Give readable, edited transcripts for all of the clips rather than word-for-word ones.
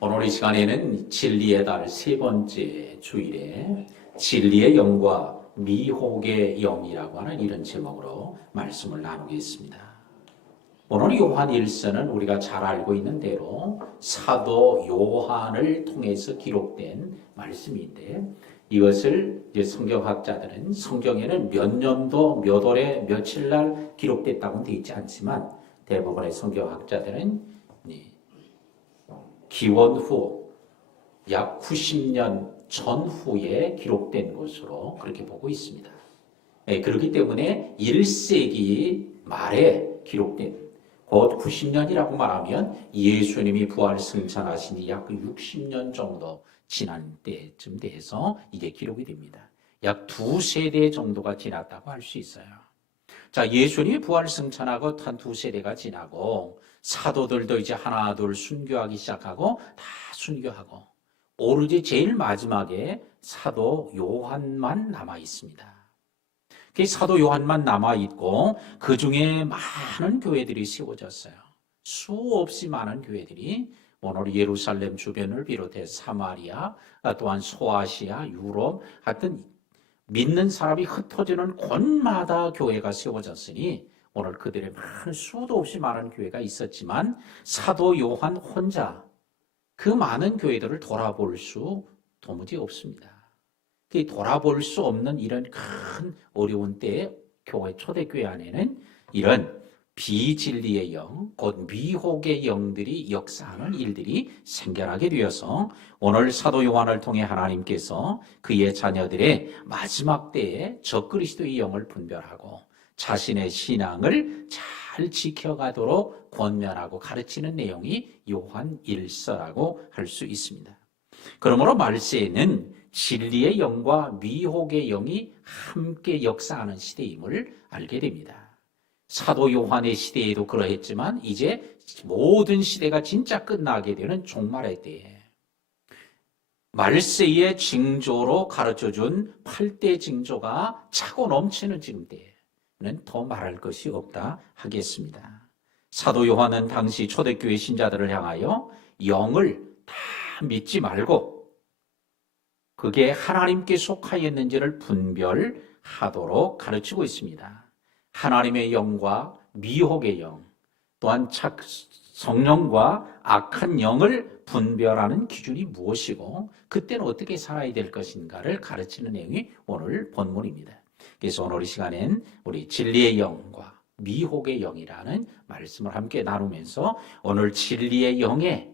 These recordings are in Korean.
오늘 이 시간에는 진리의 달 세 번째 주일에 진리의 영과 미혹의 영이라고 하는 이런 제목으로 말씀을 나누겠습니다. 오늘 요한 1서는 우리가 잘 알고 있는 대로 사도 요한을 통해서 기록된 말씀인데, 이것을 이제 성경학자들은 성경에는 몇 년도 몇 월에 며칠 날 기록됐다고는 되어 있지 않지만, 대부분의 성경학자들은 기원 후 약 90년 전후에 기록된 것으로 그렇게 보고 있습니다. 그렇기 때문에 1세기 말에 기록된, 곧 90년이라고 말하면 예수님이 부활 승천하신 지 약 60년 정도 지난 때쯤 돼서 이게 기록이 됩니다. 약 2세대 정도가 지났다고 할 수 있어요. 자, 예수님이 부활 승천하고 한 2세대가 지나고 사도들도 이제 하나 둘 순교하기 시작하고 다 순교하고, 오로지 제일 마지막에 사도 요한만 남아 있습니다. 그 사도 요한만 남아 있고 그 중에 많은 교회들이 세워졌어요. 수없이 많은 교회들이 오늘 예루살렘 주변을 비롯해 사마리아, 또한 소아시아, 유럽, 하여튼 믿는 사람이 흩어지는 곳마다 교회가 세워졌으니 오늘 그들의 많은 수도 없이 많은 교회가 있었지만 사도 요한 혼자 그 많은 교회들을 돌아볼 수 도무지 없습니다. 돌아볼 수 없는 이런 큰 어려운 때에 교회 초대교회 안에는 이런 비진리의 영, 곧 미혹의 영들이 역사하는 일들이 생겨나게 되어서 오늘 사도 요한을 통해 하나님께서 그의 자녀들의 마지막 때에 적그리스도의 영을 분별하고 자신의 신앙을 잘 지켜가도록 권면하고 가르치는 내용이 요한 1서라고 할 수 있습니다. 그러므로 말세에는 진리의 영과 미혹의 영이 함께 역사하는 시대임을 알게 됩니다. 사도 요한의 시대에도 그러했지만 이제 모든 시대가 진짜 끝나게 되는 종말의 때에 말세의 징조로 가르쳐준 8대 징조가 차고 넘치는 지금 때에는 더 말할 것이 없다 하겠습니다. 사도 요한은 당시 초대교회 신자들을 향하여 영을 다 믿지 말고 그게 하나님께 속하였는지를 분별하도록 가르치고 있습니다. 하나님의 영과 미혹의 영, 또한 성령과 악한 영을 분별하는 기준이 무엇이고 그때는 어떻게 살아야 될 것인가를 가르치는 내용이 오늘 본문입니다. 그래서 오늘 이 시간엔 우리 진리의 영과 미혹의 영이라는 말씀을 함께 나누면서 오늘 진리의 영에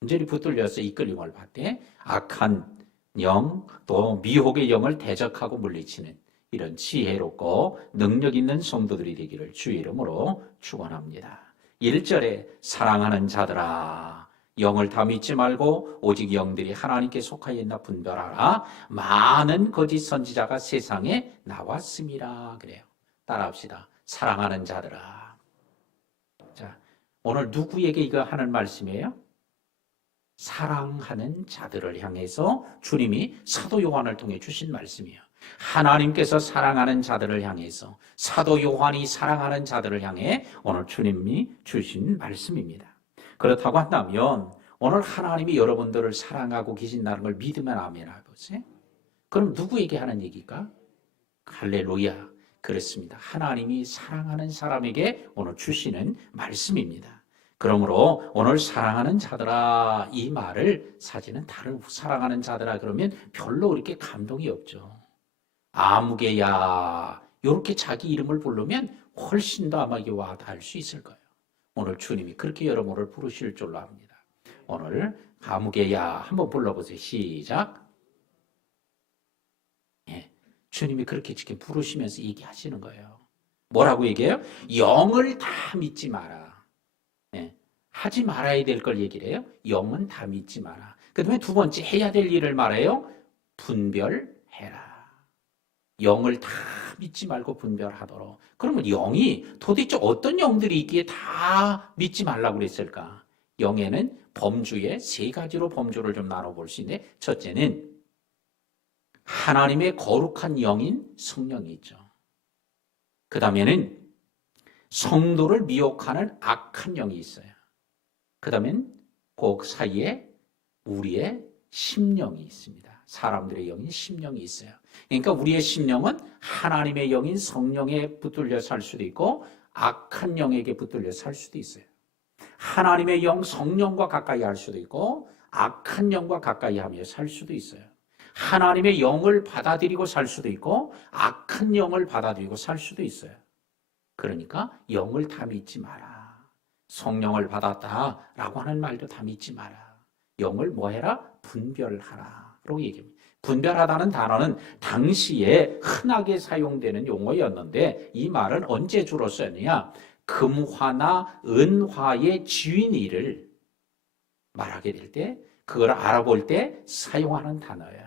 완전히 붙들려서 이끌림을 받되 악한 영, 또 미혹의 영을 대적하고 물리치는 이런 지혜롭고 능력 있는 성도들이 되기를 주의 이름으로 축원합니다. 1절에 사랑하는 자들아 영을 다 믿지 말고 오직 영들이 하나님께 속하여 있나 분별하라. 많은 거짓 선지자가 세상에 나왔음이라. 그래요. 따라합시다. 사랑하는 자들아. 자, 오늘 누구에게 이거 하는 말씀이에요? 사랑하는 자들을 향해서 주님이 사도 요한을 통해 주신 말씀이에요. 하나님께서 사랑하는 자들을 향해서 사도 요한이 사랑하는 자들을 향해 오늘 주님이 주신 말씀입니다. 그렇다고 한다면 오늘 하나님이 여러분들을 사랑하고 계신다는 걸 믿으면 아멘 해보세요. 그럼 누구에게 하는 얘기일까? 할렐루야. 그렇습니다. 하나님이 사랑하는 사람에게 오늘 주시는 말씀입니다. 그러므로 오늘 사랑하는 자들아 이 말을 사실은 다른 사랑하는 자들아 그러면 별로 그렇게 감동이 없죠. 아무개야 이렇게 자기 이름을 부르면 훨씬 더 아마 와닿을 수 있을 거예요. 오늘 주님이 그렇게 여러분을 부르실 줄로 압니다. 오늘 아무개야 한번 불러보세요. 시작. 주님이 그렇게 지금 부르시면서 얘기하시는 거예요. 뭐라고 얘기해요? 영을 다 믿지 마라. 하지 말아야 될 걸 얘기를 해요. 영은 다 믿지 마라. 그 다음에 두 번째 해야 될 일을 말해요. 분별해라. 영을 다 믿지 말고 분별하도록. 그러면 영이 도대체 어떤 영들이 있기에 다 믿지 말라고 그랬을까? 영에는 범주에 세 가지로 범주를 좀 나눠볼 수 있는데, 첫째는 하나님의 거룩한 영인 성령이 있죠. 그 다음에는 성도를 미혹하는 악한 영이 있어요. 그 다음엔 그 사이에 우리의 심령이 있습니다. 사람들의 영인 심령이 있어요. 그러니까 우리의 심령은 하나님의 영인 성령에 붙들려 살 수도 있고 악한 영에게 붙들려 살 수도 있어요. 하나님의 영 성령과 가까이 할 수도 있고 악한 영과 가까이 하며 살 수도 있어요. 하나님의 영을 받아들이고 살 수도 있고 악한 영을 받아들이고 살 수도 있어요. 그러니까 영을 다 믿지 마라. 성령을 받았다라고 하는 말도 다 믿지 마라. 영을 뭐 해라? 분별하라. 라고 얘기합니다. 분별하다는 단어는 당시에 흔하게 사용되는 용어였는데 이 말은 언제 주로 쓰였느냐? 금화나 은화의 주인이를 말하게 될 때 그걸 알아볼 때 사용하는 단어예요.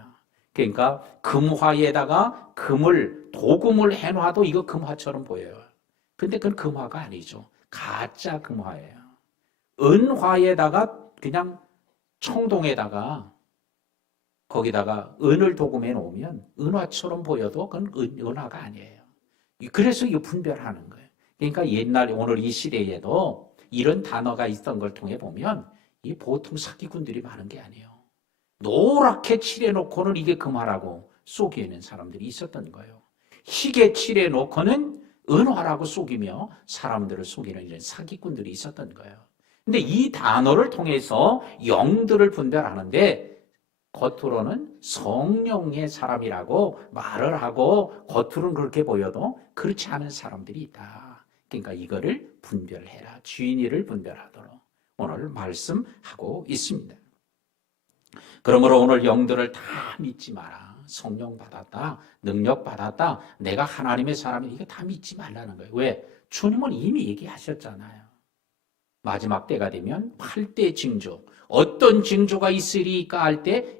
그러니까 금화에다가 금을 도금을 해놔도 이거 금화처럼 보여요. 근데 그건 금화가 아니죠. 가짜 금화예요. 은화에다가 그냥 청동에다가 거기다가 은을 도금해 놓으면 은화처럼 보여도 그건 은화가 아니에요. 그래서 이거 분별하는 거예요. 그러니까 옛날에 오늘 이 시대에도 이런 단어가 있던 걸 통해 보면 이 보통 사기꾼들이 많은 게 아니에요. 노랗게 칠해놓고는 이게 금화라고 속이는 사람들이 있었던 거예요. 희게 칠해놓고는 은화라고 속이며 사람들을 속이는 이런 사기꾼들이 있었던 거예요. 근데 이 단어를 통해서 영들을 분별하는데 겉으로는 성령의 사람이라고 말을 하고 겉으로는 그렇게 보여도 그렇지 않은 사람들이 있다. 그러니까 이거를 분별해라. 주인이를 분별하도록 오늘 말씀하고 있습니다. 그러므로 오늘 영들을 다 믿지 마라. 성령 받았다. 능력 받았다. 내가 하나님의 사람이 이거 다 믿지 말라는 거예요. 왜? 주님은 이미 얘기하셨잖아요. 마지막 때가 되면 8대 징조. 어떤 징조가 있으리까 할 때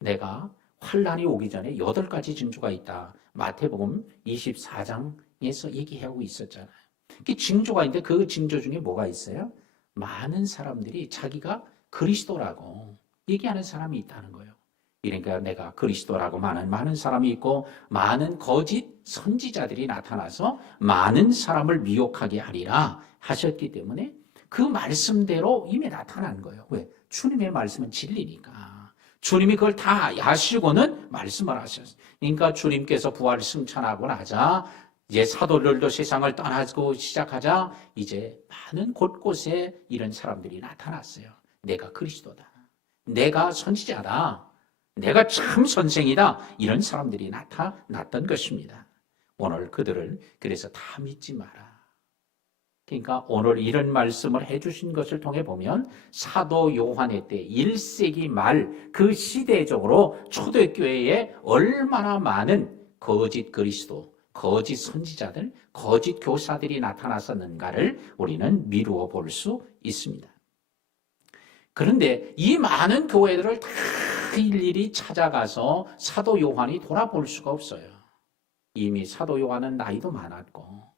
내가 환란이 오기 전에 8가지 징조가 있다. 마태복음 24장에서 얘기하고 있었잖아요. 그 징조가 있는데 그 징조 중에 뭐가 있어요? 많은 사람들이 자기가 그리스도라고 얘기하는 사람이 있다는 거예요. 그러니까 내가 그리스도라고 많은 사람이 있고 많은 거짓 선지자들이 나타나서 많은 사람을 미혹하게 하리라 하셨기 때문에 그 말씀대로 이미 나타난 거예요. 왜? 주님의 말씀은 진리니까. 주님이 그걸 다 아시고는 말씀을 하셨어요. 그러니까 주님께서 부활을 승천하고 나자 이제 사도들도 세상을 떠나고 시작하자 이제 많은 곳곳에 이런 사람들이 나타났어요. 내가 그리스도다. 내가 선지자다. 내가 참 선생이다. 이런 사람들이 나타났던 것입니다. 오늘 그들을 그래서 다 믿지 마라. 그러니까 오늘 이런 말씀을 해주신 것을 통해 보면 사도 요한의 때 1세기 말 그 시대적으로 초대교회에 얼마나 많은 거짓 그리스도, 거짓 선지자들, 거짓 교사들이 나타났었는가를 우리는 미루어 볼 수 있습니다. 그런데 이 많은 교회들을 다 일일이 찾아가서 사도 요한이 돌아볼 수가 없어요. 이미 사도 요한은 나이도 많았고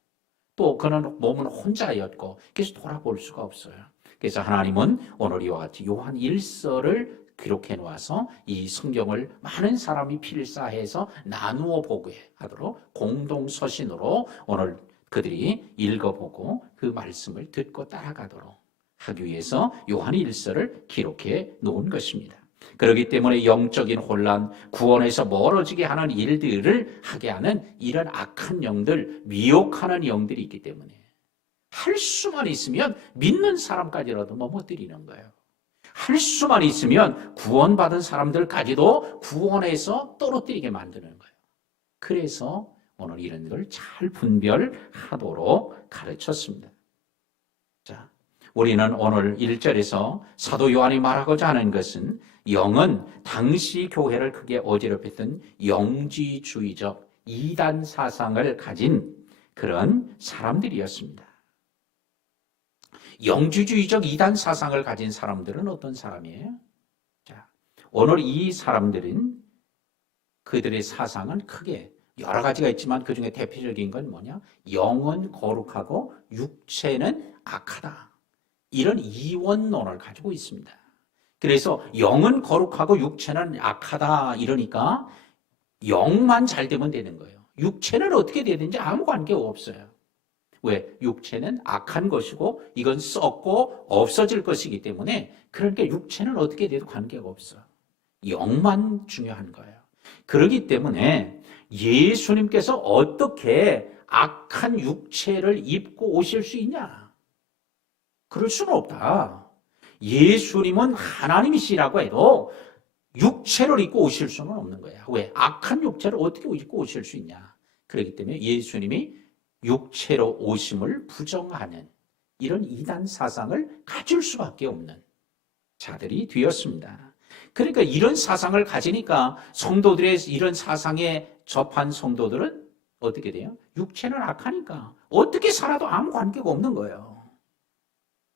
또 그는 몸은 혼자였고 그래서 돌아볼 수가 없어요. 그래서 하나님은 오늘 이와 같이 요한 1서를 기록해 놓아서 이 성경을 많은 사람이 필사해서 나누어 보게 하도록 공동서신으로 오늘 그들이 읽어보고 그 말씀을 듣고 따라가도록 하기 위해서 요한 1서를 기록해 놓은 것입니다. 그렇기 때문에 영적인 혼란, 구원에서 멀어지게 하는 일들을 하게 하는 이런 악한 영들, 미혹하는 영들이 있기 때문에 할 수만 있으면 믿는 사람까지라도 넘어뜨리는 거예요. 할 수만 있으면 구원받은 사람들까지도 구원에서 떨어뜨리게 만드는 거예요. 그래서 오늘 이런 걸 잘 분별하도록 가르쳤습니다. 자, 우리는 오늘 1절에서 사도 요한이 말하고자 하는 것은 영은 당시 교회를 크게 어지럽혔던 영지주의적 이단 사상을 가진 그런 사람들이었습니다. 영지주의적 이단 사상을 가진 사람들은 어떤 사람이에요? 자, 오늘 이 사람들은 그들의 사상은 크게 여러 가지가 있지만 그 중에 대표적인 건 뭐냐? 영은 거룩하고 육체는 악하다. 이런 이원론을 가지고 있습니다. 그래서 영은 거룩하고 육체는 악하다 이러니까 영만 잘 되면 되는 거예요. 육체는 어떻게 되든지 아무 관계가 없어요. 왜? 육체는 악한 것이고 이건 썩고 없어질 것이기 때문에 그러니까 육체는 어떻게 돼도 관계가 없어. 영만 중요한 거예요. 그렇기 때문에 예수님께서 어떻게 악한 육체를 입고 오실 수 있냐? 그럴 수는 없다. 예수님은 하나님이시라고 해도 육체를 입고 오실 수는 없는 거야. 왜? 악한 육체를 어떻게 입고 오실 수 있냐? 그렇기 때문에 예수님이 육체로 오심을 부정하는 이런 이단 사상을 가질 수밖에 없는 자들이 되었습니다. 그러니까 이런 사상을 가지니까 성도들의 이런 사상에 접한 성도들은 어떻게 돼요? 육체는 악하니까 어떻게 살아도 아무 관계가 없는 거예요.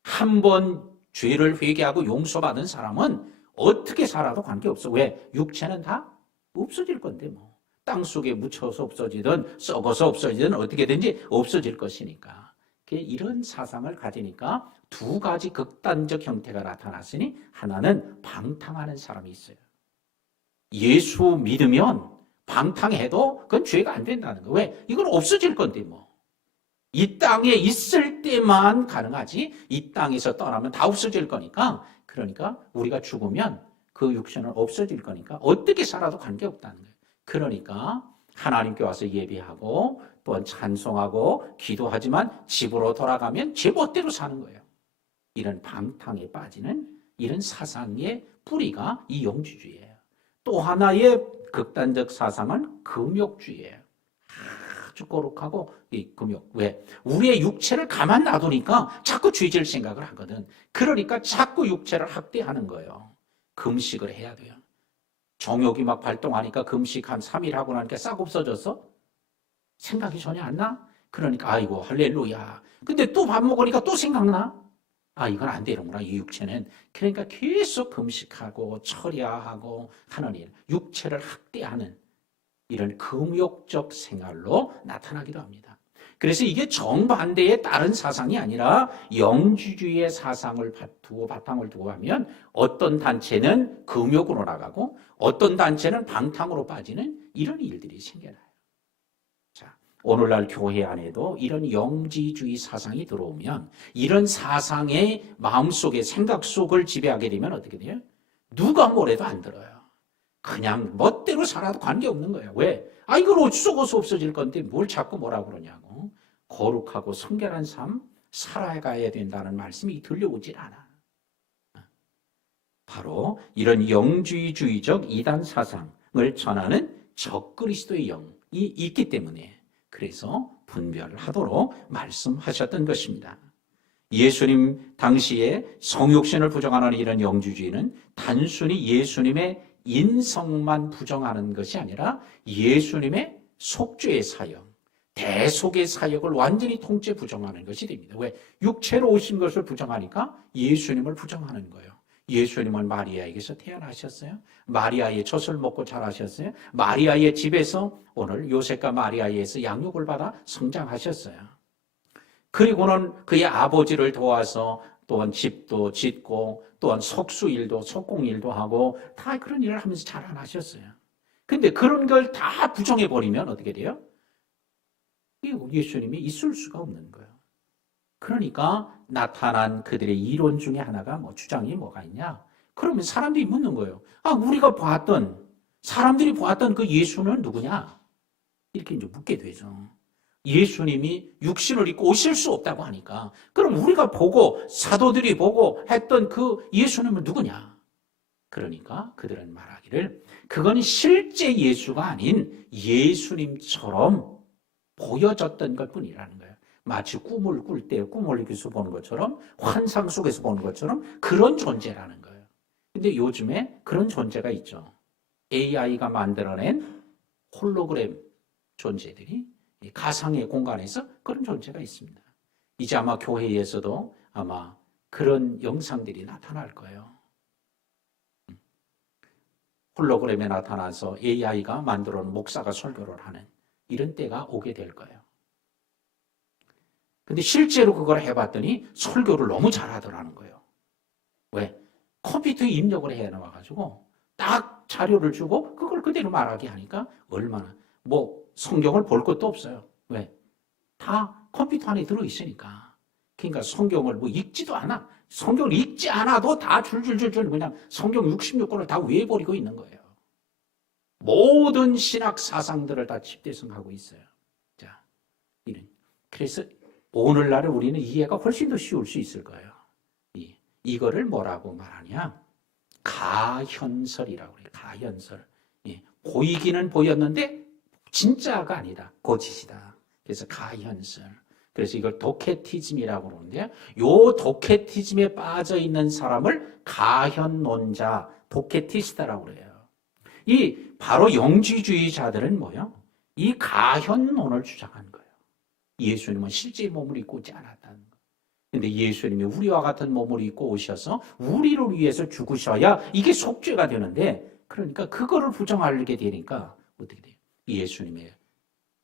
한 번 죄를 회개하고 용서받은 사람은 어떻게 살아도 관계없어. 왜? 육체는 다 없어질 건데 뭐. 땅속에 묻혀서 없어지든 썩어서 없어지든 어떻게든지 없어질 것이니까. 이런 사상을 가지니까 두 가지 극단적 형태가 나타났으니 하나는 방탕하는 사람이 있어요. 예수 믿으면 방탕해도 그건 죄가 안 된다는 거예요. 왜? 이건 없어질 건데 뭐. 이 땅에 있을 때만 가능하지 이 땅에서 떠나면 다 없어질 거니까 그러니까 우리가 죽으면 그 육신은 없어질 거니까 어떻게 살아도 관계없다는 거예요. 그러니까 하나님께 와서 예배하고 또한 찬송하고 기도하지만 집으로 돌아가면 제 멋대로 사는 거예요. 이런 방탕에 빠지는 이런 사상의 뿌리가 이 영주주의예요. 또 하나의 극단적 사상은 금욕주의예요. 아주 거룩하고 이 금욕. 왜? 우리의 육체를 가만 놔두니까 자꾸 죄질 생각을 하거든. 그러니까 자꾸 육체를 학대하는 거예요. 금식을 해야 돼요. 정욕이 막 발동하니까 금식 한 3일 하고 나니까 싹 없어졌어? 생각이 전혀 안 나? 그러니까 아이고 할렐루야. 근데 또 밥 먹으니까 또 생각나? 아 이건 안 되는구나 이 육체는. 그러니까 계속 금식하고 철야하고 하는 일. 육체를 학대하는 이런 금욕적 생활로 나타나기도 합니다. 그래서 이게 정반대의 다른 사상이 아니라 영주주의의 사상을 바탕을 두고 하면 어떤 단체는 금욕으로 나가고 어떤 단체는 방탕으로 빠지는 이런 일들이 생겨나요. 자, 오늘날 교회 안에도 이런 영지주의 사상이 들어오면 이런 사상의 마음속에 생각 속을 지배하게 되면 어떻게 돼요? 누가 뭐래도 안 들어요. 그냥 멋대로 살아도 관계없는 거예요. 왜? 아 이걸 썩어서 없어질 건데 뭘 자꾸 뭐라 그러냐고. 거룩하고 성결한 삶 살아가야 된다는 말씀이 들려오질 않아. 바로 이런 영주의주의적 이단 사상을 전하는 적그리스도의 영이 있기 때문에 그래서 분별하도록 말씀하셨던 것입니다. 예수님 당시에 성육신을 부정하는 이런 영주주의는 단순히 예수님의 인성만 부정하는 것이 아니라 예수님의 속죄의 사역, 대속의 사역을 완전히 통째 부정하는 것이 됩니다. 왜? 육체로 오신 것을 부정하니까 예수님을 부정하는 거예요. 예수님은 마리아에게서 태어나셨어요. 마리아의 젖을 먹고 자라셨어요. 마리아의 집에서 오늘 요셉과 마리아에서 양육을 받아 성장하셨어요. 그리고는 그의 아버지를 도와서 또한 집도 짓고 또한 석수일도 석공일도 하고 다 그런 일을 하면서 자라나셨어요. 근데 그런 걸 다 부정해버리면 어떻게 돼요? 예수님이 있을 수가 없는 거예요. 그러니까 나타난 그들의 이론 중에 하나가 주장이 뭐가 있냐? 그러면 사람들이 묻는 거예요. 아, 우리가 사람들이 보았던 그 예수는 누구냐? 이렇게 이제 묻게 되죠. 예수님이 육신을 입고 오실 수 없다고 하니까 그럼 우리가 보고 사도들이 보고 했던 그 예수님은 누구냐? 그러니까 그들은 말하기를 그건 실제 예수가 아닌 예수님처럼 보여졌던 것뿐이라는 거예요. 마치 꿈을 꿀 때 꿈을 이렇게 보는 것처럼 환상 속에서 보는 것처럼 그런 존재라는 거예요. 근데 요즘에 그런 존재가 있죠. AI가 만들어낸 홀로그램 존재들이 가상의 공간에서 그런 존재가 있습니다. 이제 아마 교회에서도 아마 그런 영상들이 나타날 거예요. 홀로그램에 나타나서 AI가 만들어 놓은 목사가 설교를 하는 이런 때가 오게 될 거예요. 근데 실제로 그걸 해봤더니 설교를 너무 잘하더라는 거예요. 왜? 컴퓨터에 입력을 해 나와가지고 딱 자료를 주고 그걸 그대로 말하게 하니까 얼마나 성경을 볼 것도 없어요. 왜? 다 컴퓨터 안에 들어있으니까. 그러니까 성경을 뭐 읽지도 않아. 성경을 읽지 않아도 다 줄줄줄줄 그냥 성경 66권을 다 외워버리고 있는 거예요. 모든 신학 사상들을 다 집대성하고 있어요. 자, 그래서 오늘날에 우리는 이해가 훨씬 더 쉬울 수 있을 거예요. 이거를 뭐라고 말하냐? 가현설이라고 그래요. 가현설. 보이기는 보였는데 진짜가 아니다. 거짓이다. 그래서 가현설. 그래서 이걸 도케티즘이라고 그러는데요. 요 도케티즘에 빠져 있는 사람을 가현론자, 도케티스트라고 그래요. 이 바로 영지주의자들은 뭐요? 이 가현론을 주장한 거예요. 예수님은 실제 몸을 입고 오지 않았다는 거예요. 근데 예수님이 우리와 같은 몸을 입고 오셔서 우리를 위해서 죽으셔야 이게 속죄가 되는데, 그러니까 그거를 부정하게 되니까 어떻게 돼요? 예수님의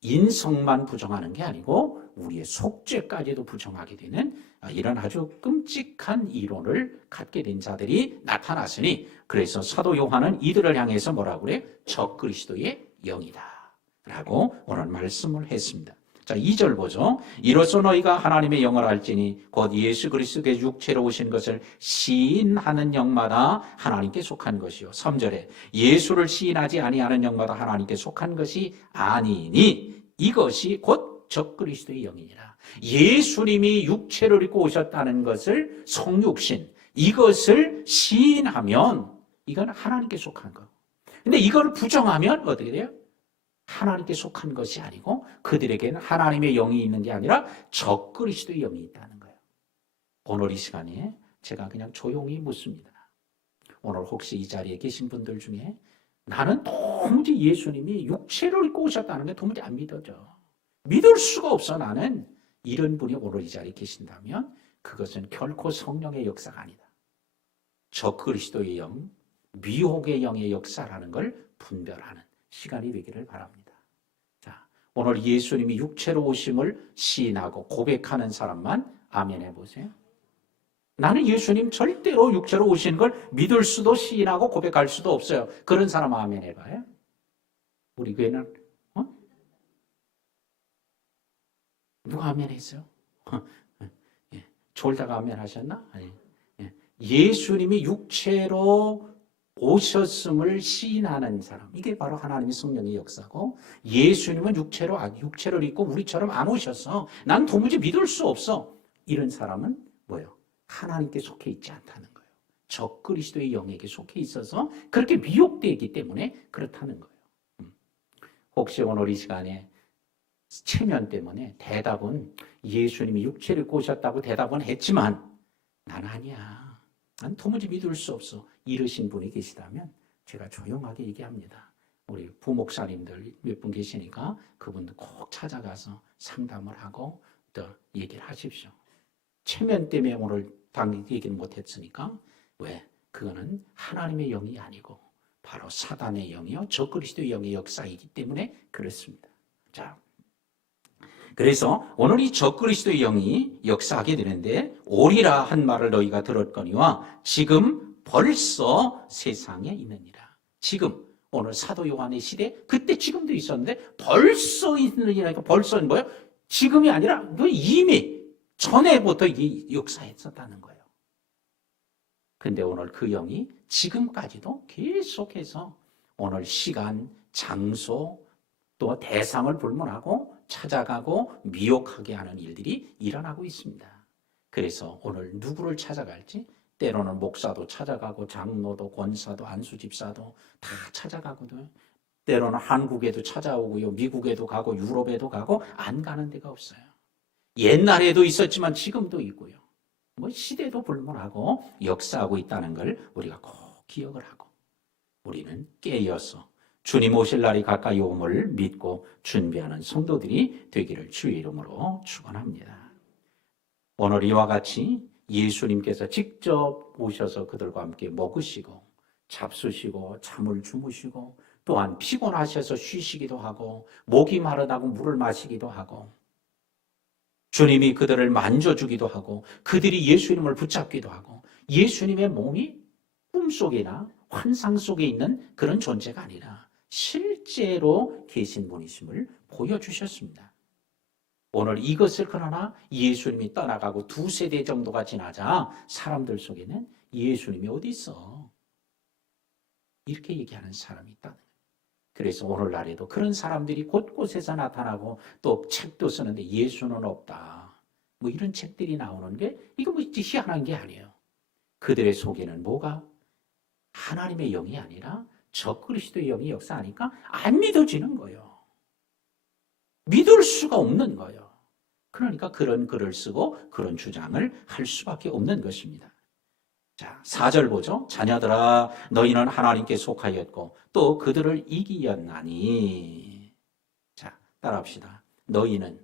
인성만 부정하는 게 아니고 우리의 속죄까지도 부정하게 되는 이런 아주 끔찍한 이론을 갖게 된 자들이 나타났으니, 그래서 사도 요한은 이들을 향해서 뭐라고 그래요? 적그리스도의 영이다 라고 오늘 말씀을 했습니다. 자, 2절 보죠. 이로써 너희가 하나님의 영을 알지니 곧 예수 그리스도의 육체로 오신 것을 시인하는 영마다 하나님께 속한 것이요. 3절에 예수를 시인하지 아니하는 영마다 하나님께 속한 것이 아니니 이것이 곧 적그리스도의 영이니라. 예수님이 육체를 입고 오셨다는 것을 성육신, 이것을 시인하면 이건 하나님께 속한 거. 근데 이걸 부정하면 어떻게 돼요? 하나님께 속한 것이 아니고 그들에게는 하나님의 영이 있는 게 아니라 적그리스도의 영이 있다는 거예요. 오늘 이 시간에 제가 그냥 조용히 묻습니다. 오늘 혹시 이 자리에 계신 분들 중에 나는 도무지 예수님이 육체를 입고 오셨다는 게 도무지 안 믿어져. 믿을 수가 없어. 나는 이런 분이 오늘 이 자리에 계신다면 그것은 결코 성령의 역사가 아니다. 적그리스도의 영, 미혹의 영의 역사라는 걸 분별하는 시간이 되기를 바랍니다. 자, 오늘 예수님이 육체로 오심을 시인하고 고백하는 사람만 아멘 해보세요. 나는 예수님 절대로 육체로 오신 걸 믿을 수도 시인하고 고백할 수도 없어요. 그런 사람 아멘 해봐요. 우리 교회는 누가 아멘 했어요? 졸다가 아멘 하셨나? 아니. 예수님이 육체로 오셨음을 시인하는 사람, 이게 바로 하나님의 성령의 역사고, 예수님은 육체를 입고 우리처럼 안 오셔서 난 도무지 믿을 수 없어, 이런 사람은 뭐예요? 하나님께 속해 있지 않다는 거예요. 적그리스도의 영에게 속해 있어서 그렇게 미혹되기 때문에 그렇다는 거예요. 혹시 오늘 이 시간에 체면 때문에 대답은 예수님이 육체를 입고 오셨다고 대답은 했지만 난 아니야, 난 도무지 믿을 수 없어, 이러신 분이 계시다면 제가 조용하게 얘기합니다. 우리 부목사님들 몇 분 계시니까 그분들 꼭 찾아가서 상담을 하고 또 얘기를 하십시오. 체면 때문에 오늘 당일 얘기는 못했으니까, 왜? 그거는 하나님의 영이 아니고 바로 사단의 영이요 적그리스도의 영의 역사이기 때문에 그렇습니다. 자, 그래서 오늘 이 적그리스도의 영이 역사하게 되는데, 오리라 한 말을 너희가 들었거니와 지금 벌써 세상에 있느니라. 지금 오늘 사도 요한의 시대, 그때 지금도 있었는데 벌써 있느니라. 벌써는 뭐예요? 지금이 아니라 이미 전에부터 이 역사했었다는 거예요. 근데 오늘 그 영이 지금까지도 계속해서 오늘 시간, 장소, 또 대상을 불문하고 찾아가고 미혹하게 하는 일들이 일어나고 있습니다. 그래서 오늘 누구를 찾아갈지, 때로는 목사도 찾아가고 장로도 권사도 안수집사도 다 찾아가거든요. 때로는 한국에도 찾아오고요, 미국에도 가고 유럽에도 가고 안 가는 데가 없어요. 옛날에도 있었지만 지금도 있고요. 시대도 불문하고 역사하고 있다는 걸 우리가 꼭 기억을 하고, 우리는 깨어서 주님 오실 날이 가까이 오음을 믿고 준비하는 성도들이 되기를 주의 이름으로 축원합니다. 오늘 이와 같이 예수님께서 직접 오셔서 그들과 함께 먹으시고 잡수시고 잠을 주무시고, 또한 피곤하셔서 쉬시기도 하고 목이 마르다고 물을 마시기도 하고, 주님이 그들을 만져주기도 하고 그들이 예수님을 붙잡기도 하고, 예수님의 몸이 꿈속이나 환상 속에 있는 그런 존재가 아니라 실제로 계신 분이심을 보여주셨습니다. 오늘 이것을 그러나 예수님이 떠나가고 2세대 정도가 지나자 사람들 속에는 예수님이 어디 있어? 이렇게 얘기하는 사람이 있다는 거예요. 그래서 오늘날에도 그런 사람들이 곳곳에서 나타나고 또 책도 쓰는데 예수는 없다. 뭐 이런 책들이 나오는 게 이거 뭐 희한한 게 아니에요. 그들의 속에는 뭐가? 하나님의 영이 아니라 적그리스도의 영이 역사하니까 안 믿어지는 거예요. 믿을 수가 없는 거예요. 그러니까 그런 글을 쓰고 그런 주장을 할 수밖에 없는 것입니다. 자, 4절 보죠. 자녀들아 너희는 하나님께 속하였고 또 그들을 이기었나니. 자, 따라합시다. 너희는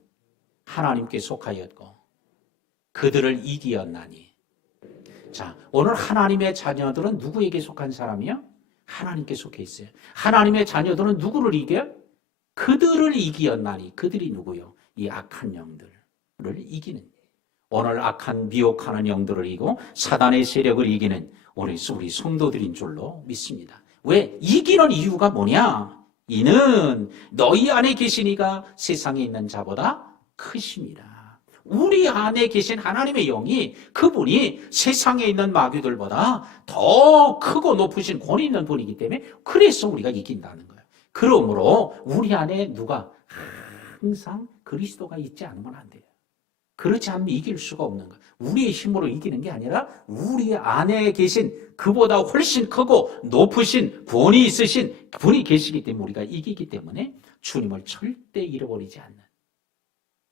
하나님께 속하였고 그들을 이기었나니. 자, 오늘 하나님의 자녀들은 누구에게 속한 사람이요? 하나님께 속해 있어요. 하나님의 자녀들은 누구를 이겨요? 그들을 이기었나니. 그들이 누구요? 이 악한 영들을 이기는, 오늘 악한 미혹하는 영들을 이기고 사단의 세력을 이기는 우리 성도들인 줄로 믿습니다. 왜? 이기는 이유가 뭐냐? 이는 너희 안에 계신 이가 세상에 있는 자보다 크심이라. 우리 안에 계신 하나님의 영이, 그분이 세상에 있는 마귀들보다 더 크고 높으신 권위 있는 분이기 때문에 그래서 우리가 이긴다는 거예요. 그러므로 우리 안에 누가 항상 그리스도가 있지 않으면 안 돼요. 그렇지 않으면 이길 수가 없는 거예요. 우리의 힘으로 이기는 게 아니라 우리 안에 계신 그보다 훨씬 크고 높으신 권위 있으신 분이 계시기 때문에 우리가 이기기 때문에 주님을 절대 잃어버리지 않는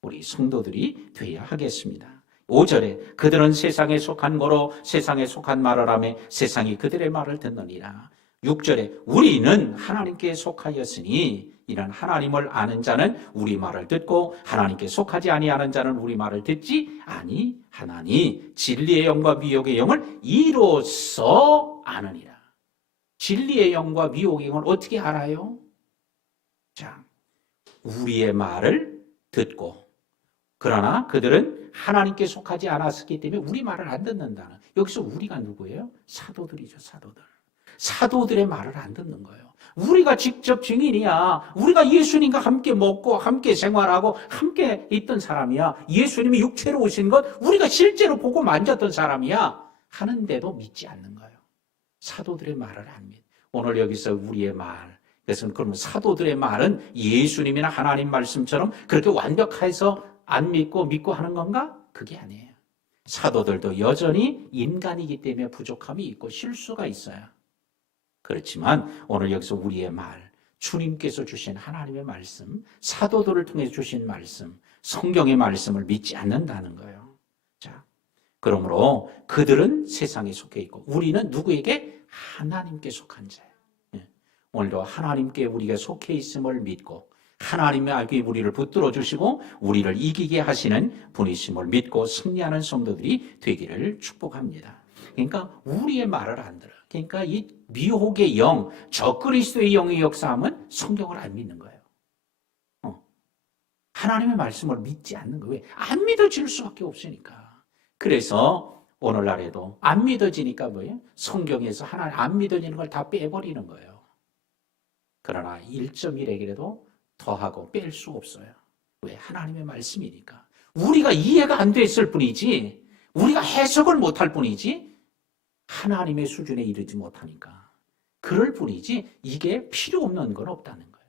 우리 성도들이 되어야 하겠습니다. 5절에 그들은 세상에 속한 거로 세상에 속한 말을 하며 세상이 그들의 말을 듣느니라. 6절에 우리는 하나님께 속하였으니 이는 하나님을 아는 자는 우리 말을 듣고 하나님께 속하지 아니하는 자는 우리 말을 듣지 아니하나니 진리의 영과 미혹의 영을 이로써 아느니라. 진리의 영과 미혹의 영을 어떻게 알아요? 자, 우리의 말을 듣고, 그러나 그들은 하나님께 속하지 않았기 때문에 우리 말을 안 듣는다는. 여기서 우리가 누구예요? 사도들이죠, 사도들. 사도들의 말을 안 듣는 거예요. 우리가 직접 증인이야. 우리가 예수님과 함께 먹고 함께 생활하고 함께 있던 사람이야. 예수님이 육체로 오신 것 우리가 실제로 보고 만졌던 사람이야. 하는데도 믿지 않는 거예요. 사도들의 말을 안 믿어. 오늘 여기서 우리의 말, 그래서 그러면 사도들의 말은 예수님이나 하나님 말씀처럼 그렇게 완벽해서 안 믿고 하는 건가? 그게 아니에요. 사도들도 여전히 인간이기 때문에 부족함이 있고 실수가 있어요. 그렇지만 오늘 여기서 우리의 말, 주님께서 주신 하나님의 말씀, 사도들을 통해 주신 말씀, 성경의 말씀을 믿지 않는다는 거예요. 자, 그러므로 그들은 세상에 속해 있고 우리는 누구에게? 하나님께 속한 자예요. 오늘도 하나님께 우리가 속해 있음을 믿고 하나님의 알기 우리를 붙들어 주시고 우리를 이기게 하시는 분이심을 믿고 승리하는 성도들이 되기를 축복합니다. 그러니까 우리의 말을 안 들어요. 그러니까 이 미혹의 영, 적그리스도의 영의 역사함은 성경을 안 믿는 거예요. 하나님의 말씀을 믿지 않는 거예요. 왜? 안 믿어질 수밖에 없으니까. 그래서 오늘날에도 안 믿어지니까 뭐예요? 성경에서 하나님 안 믿어지는 걸 다 빼버리는 거예요. 그러나 1.1에게라도 더하고 뺄 수 없어요. 왜? 하나님의 말씀이니까. 우리가 이해가 안 됐을 뿐이지, 우리가 해석을 못할 뿐이지, 하나님의 수준에 이르지 못하니까. 그럴 뿐이지 이게 필요 없는 건 없다는 거예요.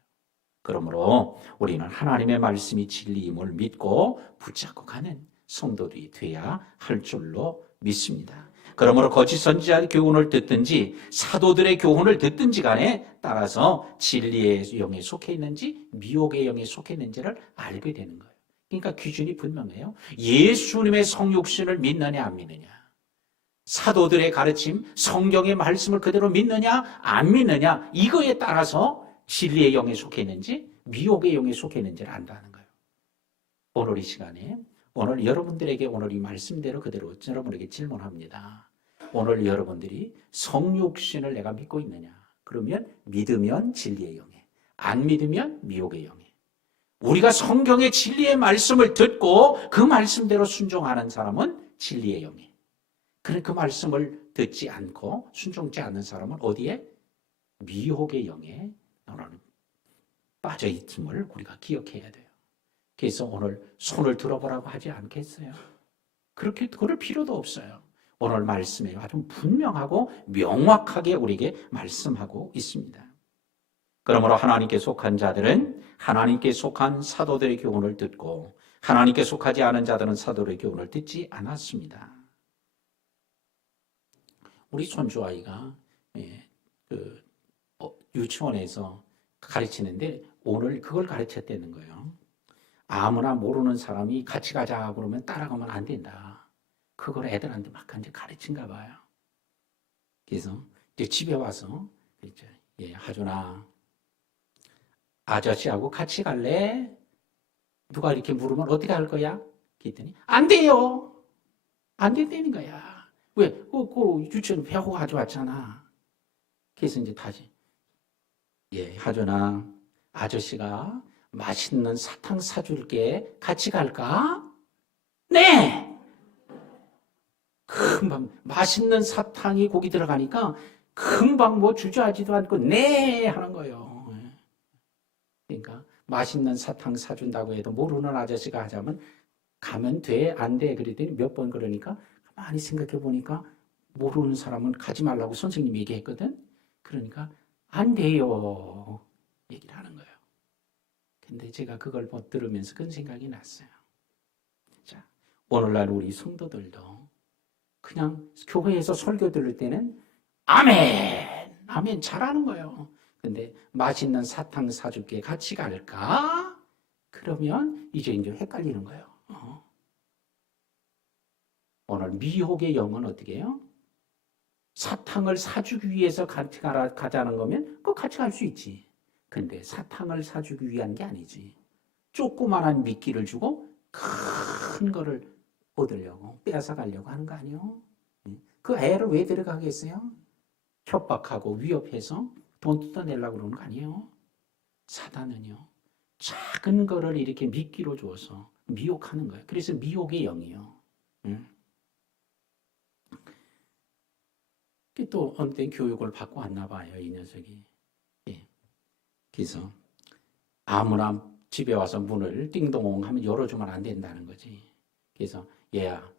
그러므로 우리는 하나님의 말씀이 진리임을 믿고 붙잡고 가는 성도들이 돼야 할 줄로 믿습니다. 그러므로 거짓 선지자의 교훈을 듣든지 사도들의 교훈을 듣든지 간에 따라서 진리의 영에 속해 있는지 미혹의 영에 속해 있는지를 알게 되는 거예요. 그러니까 기준이 분명해요. 예수님의 성육신을 믿느냐 안 믿느냐, 사도들의 가르침, 성경의 말씀을 그대로 믿느냐 안 믿느냐, 이거에 따라서 진리의 영에 속해 있는지 미혹의 영에 속해 있는지를 안다는 거예요. 오늘 이 시간에 오늘 여러분들에게 오늘 이 말씀대로 그대로 여러분에게 질문합니다. 오늘 여러분들이 성육신을 내가 믿고 있느냐? 그러면 믿으면 진리의 영에, 안 믿으면 미혹의 영에. 우리가 성경의 진리의 말씀을 듣고 그 말씀대로 순종하는 사람은 진리의 영에. 그 말씀을 듣지 않고 순종치 않는 사람은 어디에? 미혹의 영에 빠져 있음을 우리가 기억해야 돼요. 그래서 오늘 손을 들어보라고 하지 않겠어요? 그렇게 그럴 필요도 없어요. 오늘 말씀에 아주 분명하고 명확하게 우리에게 말씀하고 있습니다. 그러므로 하나님께 속한 자들은 하나님께 속한 사도들의 교훈을 듣고 하나님께 속하지 않은 자들은 사도들의 교훈을 듣지 않았습니다. 우리 손주아이가 유치원에서 가르치는데 오늘 그걸 가르쳤다는 거예요. 아무나 모르는 사람이 같이 가자 그러면 따라가면 안 된다. 그걸 애들한테 막 이제 가르친가 봐요. 그래서 이제 집에 와서 하준아, 아저씨하고 같이 갈래? 누가 이렇게 물으면 어떻게 할 거야? 그랬더니 안 돼요. 안 된다는 거야. 왜? 그 유치원 배우고 가져왔잖아. 그래서 이제 다시 하준아, 아저씨가 맛있는 사탕 사줄게. 같이 갈까? 네! 금방 맛있는 사탕이 고기 들어가니까 금방 뭐 주저하지도 않고 네! 하는 거예요. 그러니까 맛있는 사탕 사준다고 해도 모르는 아저씨가 하자면 가면 돼? 안 돼? 그랬더니 몇 번 그러니까 많이 생각해 보니까 모르는 사람은 가지 말라고 선생님이 얘기했거든. 그러니까 안 돼요. 얘기를 하는 거예요. 근데 제가 그걸 들으면서 그런 생각이 났어요. 자, 오늘날 우리 성도들도 그냥 교회에서 설교 들을 때는 아멘! 아멘 잘하는 거예요. 근데 맛있는 사탕 사줄게 같이 갈까? 그러면 이제 헷갈리는 거예요. 오늘 미혹의 영은 어떻게 해요? 사탕을 사주기 위해서 같이 가자는 거면 그거 같이 갈 수 있지. 근데 사탕을 사주기 위한 게 아니지. 조그만한 미끼를 주고 큰 거를 얻으려고 빼앗아 가려고 하는 거 아니에요? 그 애를 왜 데려가겠어요? 협박하고 위협해서 돈 뜯어내려고 그러는 거 아니에요? 사단은요, 작은 거를 이렇게 미끼로 줘서 미혹하는 거예요. 그래서 미혹의 영이에요. 또 어느 때 교육을 받고 왔나 봐요, 이 녀석이. 그래서 아무나 집에 와서 문을 띵동 하면 열어주면 안 된다는 거지. 그래서 얘야,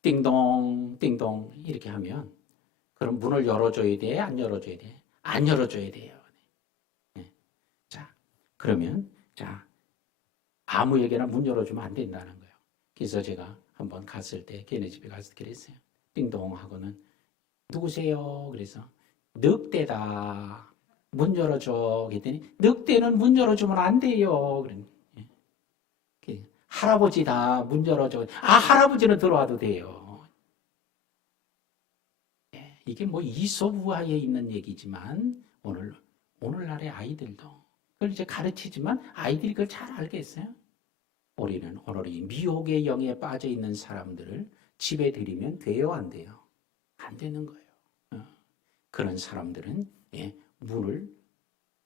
띵동 띵동 이렇게 하면 그럼 문을 열어줘야 돼? 안 열어줘야 돼? 안 열어줘야 돼요. 자, 그러면 아무에게나 문 열어주면 안 된다는 거예요. 그래서 제가 한번 갔을 때 걔네 집에 가서 그랬어요. 띵동 하고는 누구세요? 그래서 늑대다. 문 열어줘. 그랬더니 늑대는 문 열어주면 안 돼요. 할아버지다. 문 열어줘. 할아버지는 들어와도 돼요. 이게 뭐 이솝우화에 있는 얘기지만 오늘날의 아이들도 그걸 이제 가르치지만 아이들이 그걸 잘 알겠어요? 우리는 오늘 이 미혹의 영에 빠져 있는 사람들을 집에 들이면 돼요, 안 돼요? 안 되는 거예요. 그런 사람들은 문을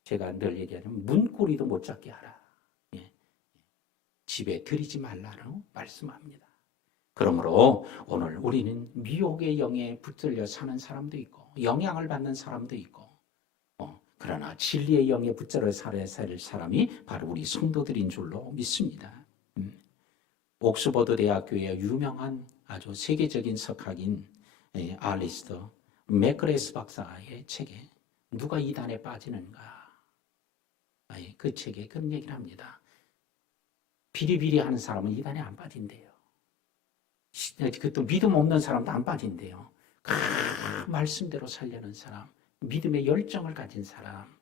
제가 늘 얘기하자면 문고리도 못 잡게 하라. 집에 들이지 말라고 말씀합니다. 그러므로 오늘 우리는 미혹의 영에 붙들려 사는 사람도 있고 영향을 받는 사람도 있고 그러나 진리의 영에 붙들려 살아야 살 사람이 바로 우리 성도들인 줄로 믿습니다. 옥스퍼드 대학교의 유명한 아주 세계적인 석학인 알리스터 맥그레스 박사의 책에 누가 이단에 빠지는가? 그 책에 그런 얘기를 합니다. 비리비리 하는 사람은 이단에 안 빠진대요. 또 믿음 없는 사람도 안 빠진대요. 말씀대로 살려는 사람, 믿음의 열정을 가진 사람,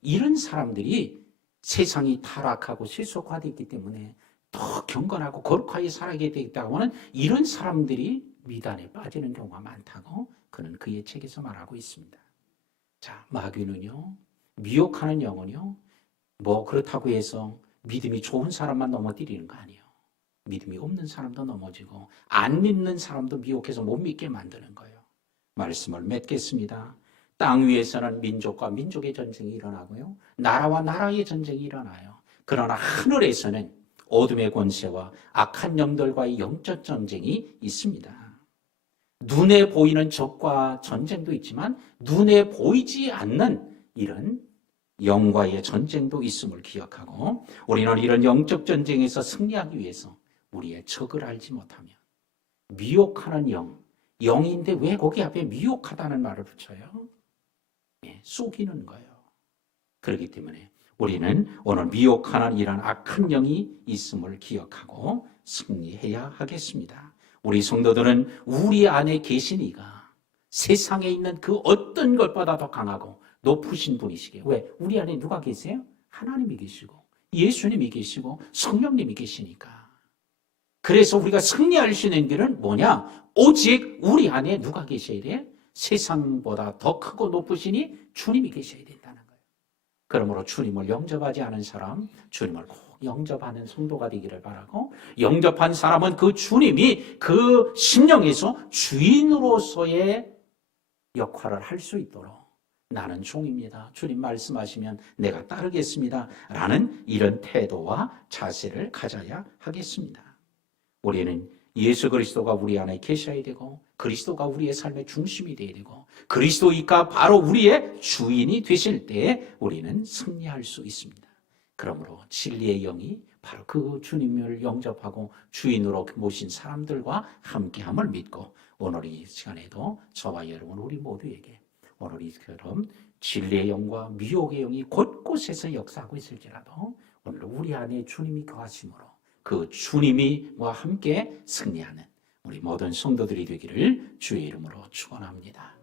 이런 사람들이 세상이 타락하고 세속화되기 때문에 더 경건하고 거룩하게 살아가게 되겠다고 하는 이런 사람들이 미단에 빠지는 경우가 많다고 그는 그의 책에서 말하고 있습니다. 자, 마귀는요, 미혹하는 영은요, 뭐 그렇다고 해서 믿음이 좋은 사람만 넘어뜨리는 거 아니에요. 믿음이 없는 사람도 넘어지고 안 믿는 사람도 미혹해서 못 믿게 만드는 거예요. 말씀을 맺겠습니다. 땅 위에서는 민족과 민족의 전쟁이 일어나고요, 나라와 나라의 전쟁이 일어나요. 그러나 하늘에서는 어둠의 권세와 악한 영들과의 영적 전쟁이 있습니다. 눈에 보이는 적과 전쟁도 있지만 눈에 보이지 않는 이런 영과의 전쟁도 있음을 기억하고 우리는 이런 영적 전쟁에서 승리하기 위해서 우리의 적을 알지 못하면 미혹하는 영인데 왜 거기 앞에 미혹하다는 말을 붙여요? 속이는 거예요. 그렇기 때문에 우리는 오늘 미혹하는 이런 악한 영이 있음을 기억하고 승리해야 하겠습니다. 우리 성도들은 우리 안에 계신 이가 세상에 있는 그 어떤 것보다 더 강하고 높으신 분이시게. 왜? 우리 안에 누가 계세요? 하나님이 계시고 예수님이 계시고 성령님이 계시니까. 그래서 우리가 승리할 수 있는 길은 뭐냐? 오직 우리 안에 누가 계셔야 돼? 세상보다 더 크고 높으시니 주님이 계셔야 된다는 거예요. 그러므로 주님을 영접하지 않은 사람, 주님을 꼭 영접하는 성도가 되기를 바라고, 영접한 사람은 그 주님이 그 심령에서 주인으로서의 역할을 할 수 있도록 나는 종입니다. 주님 말씀하시면 내가 따르겠습니다. 라는 이런 태도와 자세를 가져야 하겠습니다. 우리는 예수 그리스도가 우리 안에 계셔야 되고 그리스도가 우리의 삶의 중심이 되어야 되고 그리스도이가 바로 우리의 주인이 되실 때 우리는 승리할 수 있습니다. 그러므로 진리의 영이 바로 그 주님을 영접하고 주인으로 모신 사람들과 함께함을 믿고 오늘 이 시간에도 저와 여러분 우리 모두에게 오늘 이처럼 진리의 영과 미혹의 영이 곳곳에서 역사하고 있을지라도 오늘 우리 안에 주님이 거하심으로 그 주님이와 함께 승리하는 우리 모든 성도들이 되기를 주의 이름으로 축원합니다.